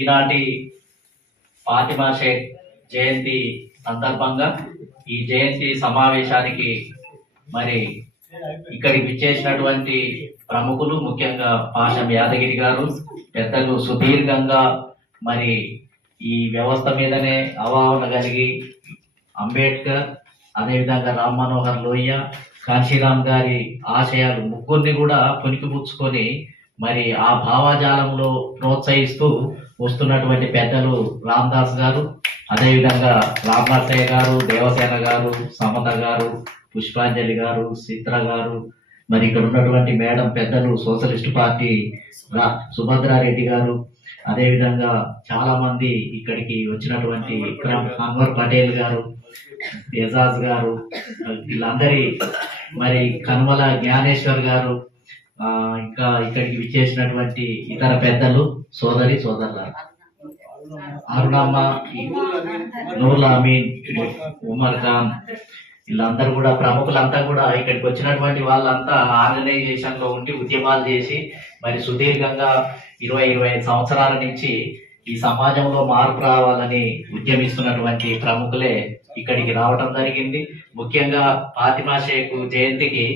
ఈనాటి ఫాతిమా షేక్ జయంతి సందర్భంగా ఈ జయంతి సమావేశానికి మరి ఇక్కడికి విచ్చేసినటువంటి ప్రముఖులు ముఖ్యంగా పాషం యాదగిరి గారు పెద్దలు సుదీర్ఘంగా మరి ఈ వ్యవస్థ మీదనే అవగాహన కలిగి అంబేద్కర్ అదేవిధంగా రామ్ మనోహర్ లోయ కాశీరామ్ గారి ఆశయాలు ముగ్గురిని కూడా పుణికిపుచ్చుకొని మరి ఆ భావజాలంలో ప్రోత్సహిస్తూ వస్తున్నటువంటి పెద్దలు రామ్దాస్ గారు అదేవిధంగా రామనాథయ్య గారు దేవసేన గారు సమత గారు పుష్పాంజలి గారు చిత్ర గారు మరి ఇక్కడ ఉన్నటువంటి మేడం పెద్దలు సోషలిస్ట్ పార్టీ రా- సుభద్రారెడ్డి గారు అదేవిధంగా చాలా మంది ఇక్కడికి వచ్చినటువంటి విక్రమ్ అన్వర్ పటేల్ గారు ఎజాజ్ గారు వీళ్ళందరి మరి కనుమల జ్ఞానేశ్వర్ గారు ఇంకా ఇక్కడికి విచ్చేసినటువంటి ఇతర పెద్దలు సోదరి సోదరుల అరుణమ్మ నూర్ల అమీన్ ఉమర్ ఖాన్ వీళ్ళందరూ కూడా ప్రముఖులంతా కూడా ఇక్కడికి వచ్చినటువంటి వాళ్ళంతా ఆర్గనైజేషన్లో ఉండి ఉద్యమాలు చేసి మరి సుదీర్ఘంగా ఇరవై ఇరవై ఐదు సంవత్సరాల నుంచి ఈ సమాజంలో మార్పు రావాలని ఉద్యమిస్తున్నటువంటి ప్రముఖులే ఇక్కడికి రావటం జరిగింది. ముఖ్యంగా ఫాతిమా షేక్ జయంతికి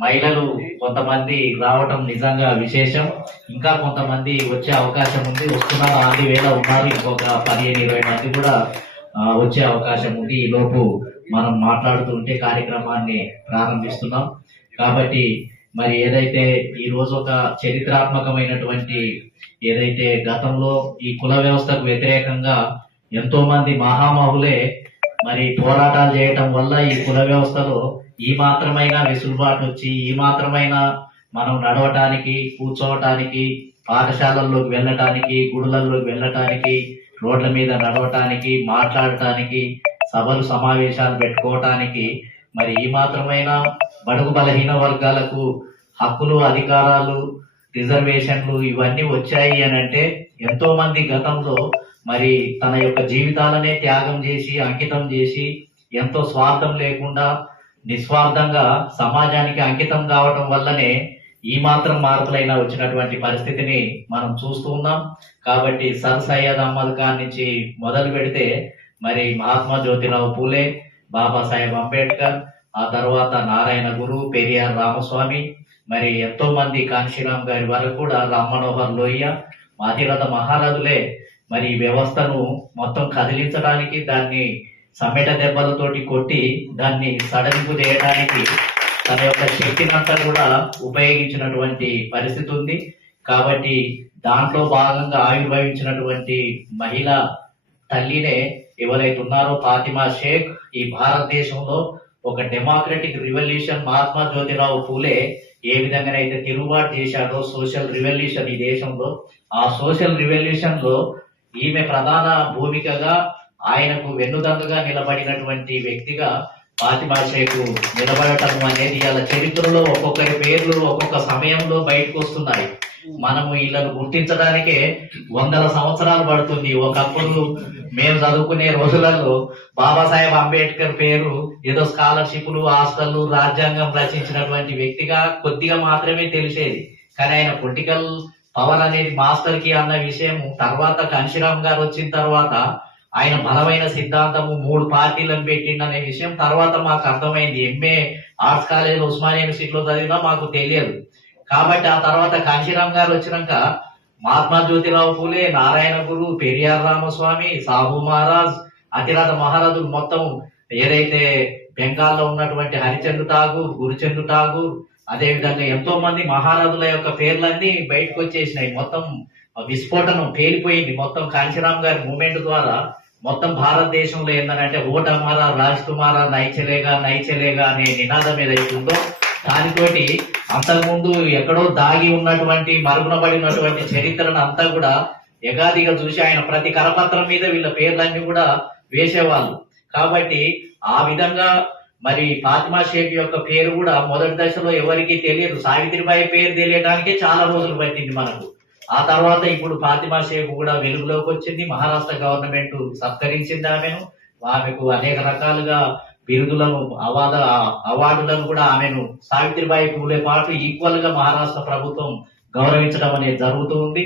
మహిళలు కొంతమంది రావటం నిజంగా విశేషం. ఇంకా కొంతమంది వచ్చే అవకాశం ఉంది. వస్తున్నారు. ఆది వేళ ఉన్నారు. ఇంకొక పదిహేను ఇరవై మంది కూడా వచ్చే అవకాశం ఉంది. ఈ లోపు మనం మాట్లాడుతుంటే కార్యక్రమాన్ని ప్రారంభిస్తున్నాం. కాబట్టి మరి ఏదైతే ఈ రోజు ఒక చరిత్రాత్మకమైనటువంటి ఏదైతే గతంలో ఈ కుల వ్యవస్థకు వ్యతిరేకంగా ఎంతో మంది మహామహులే మరి పోరాటాలు చేయటం వల్ల ఈ కుల వ్యవస్థలో ఈ మాత్రమైన వెసులుబాటు వచ్చి ఈ మాత్రమైన మనం నడవటానికి కూర్చోవటానికి పాఠశాలల్లోకి వెళ్ళటానికి గుడులలోకి వెళ్ళటానికి రోడ్ల మీద నడవటానికి మాట్లాడటానికి సభలు సమావేశాలు పెట్టుకోవటానికి మరి ఈ మాత్రమైన బడుగు బలహీన వర్గాలకు హక్కులు అధికారాలు రిజర్వేషన్లు ఇవన్నీ వచ్చాయి అని అంటే ఎంతో మంది గతంలో మరి తన యొక్క జీవితాలనే త్యాగం చేసి అంకితం చేసి ఎంతో స్వార్థం లేకుండా నిస్వార్థంగా సమాజానికి అంకితం కావటం వల్లనే ఈ మాత్రం మార్పులైనా వచ్చినటువంటి పరిస్థితిని మనం చూస్తూ ఉన్నాం. కాబట్టి సర్ సయ్యద్ అహ్మద్ ఖాన్ నుంచి మొదలు పెడితే మరి మహాత్మా జ్యోతిరావు పూలే బాబాసాహెబ్ అంబేద్కర్ ఆ తర్వాత నారాయణ గురు పెరియార్ రామస్వామి మరి ఎంతో మంది కాంశీరామ్ గారి వరకు కూడా రామ్ మనోహర్ లోహియ మాతిరథ మహారాజులే మరి ఈ వ్యవస్థను మొత్తం కదిలించడానికి దాన్ని సమ్మెట దెబ్బలతోటి కొట్టి దాన్ని సడలింపు చేయడానికి తన యొక్క శక్తినంతా కూడా ఉపయోగించినటువంటి పరిస్థితి ఉంది. కాబట్టి దాంట్లో భాగంగా ఆవిర్భవించినటువంటి మహిళ తల్లినే ఎవరైతే ఉన్నారో ఫాతిమా షేక్ ఈ భారతదేశంలో ఒక డెమోక్రటిక్ రివల్యూషన్ మహాత్మా జ్యోతిరావు పూలే ఏ విధంగానైతే తిరుగుబాటు చేశాడో సోషల్ రివల్యూషన్ ఈ దేశంలో ఆ సోషల్ రివల్యూషన్లో ఈమె ప్రధాన భూమికగా ఆయనకు వెన్నుదన్నుగా నిలబడినటువంటి వ్యక్తిగా ఫాతిమా నిలబడటం అనేది ఇలా చరిత్రలో ఒక్కొక్కరి పేర్లు ఒక్కొక్క సమయంలో బయటకు వస్తున్నాయి. మనము వీళ్ళను గుర్తించడానికే వందల సంవత్సరాలు పడుతుంది. ఒకప్పుడు మేము చదువుకునే రోజులలో బాబాసాహెబ్ అంబేద్కర్ పేరు ఏదో స్కాలర్షిప్లు హాస్టల్లు రాజ్యాంగం రచించినటువంటి వ్యక్తిగా కొద్దిగా మాత్రమే తెలిసేది. కానీ ఆయన పొలిటికల్ పవన్ అనేది మాస్టర్కి అన్న విషయం తర్వాత కన్షిరామ్ గారు వచ్చిన తర్వాత ఆయన బలమైన సిద్ధాంతము మూడు పార్టీలను పెట్టిండు అనే విషయం తర్వాత మాకు అర్థమైంది. ఎంఏ ఆర్ట్స్ కాలేజ్ ఉస్మానియా యూనివర్సిటీలో చదివినా మాకు తెలియదు. కాబట్టి ఆ తర్వాత కాంశీరామ్ గారు వచ్చినాక మహాత్మా జ్యోతిరావు పూలే నారాయణ గురు పెరియార్ రామస్వామి సాహు మహారాజ్ అతిరథ మహారాజులు మొత్తం ఏదైతే బెంగాల్లో ఉన్నటువంటి హరిచంద్ర ఠాగూర్ గురుచంద్ర ఠాగూర్ అదే విధంగా ఎంతో మంది మహారాజుల యొక్క పేర్లన్నీ బయటకు వచ్చేసినాయి. మొత్తం విస్ఫోటనం పేలిపోయింది. మొత్తం కాంశీరామ్ గారి మూమెంట్ ద్వారా మొత్తం భారతదేశంలో ఏంటంటే ఓటమారా రాజ్ కుమారా నైచలేగా నైచలేగా అనే నినాదం ఏదైతే ఉందో దానితోటి అంతకుముందు ఎక్కడో దాగి ఉన్నటువంటి మరుగున పడినటువంటి చరిత్రను అంతా కూడా యగాదిగా చూసి ఆయన ప్రతి కరపత్రం మీద వీళ్ళ పేర్లన్నీ కూడా వేసేవాళ్ళు. కాబట్టి ఆ విధంగా మరి ఫాతిమా షేక్ యొక్క పేరు కూడా మొదటి దశలో ఎవరికి తెలియదు. సావిత్రిబాయి పేరు తెలియడానికే చాలా రోజులు పట్టింది మనకు. ఆ తర్వాత ఇప్పుడు ఫాతిమా షేక్ కూడా వెలుగులోకి వచ్చింది. మహారాష్ట్ర గవర్నమెంట్ సత్కరించింది ఆమెను. ఆమెకు అనేక రకాలుగా బిరుదులను అవాద అవార్డులను కూడా ఆమెను సావిత్రిబాయి పూలే పాటు ఈక్వల్గా మహారాష్ట్ర ప్రభుత్వం గౌరవించడం అనేది జరుగుతూ ఉంది.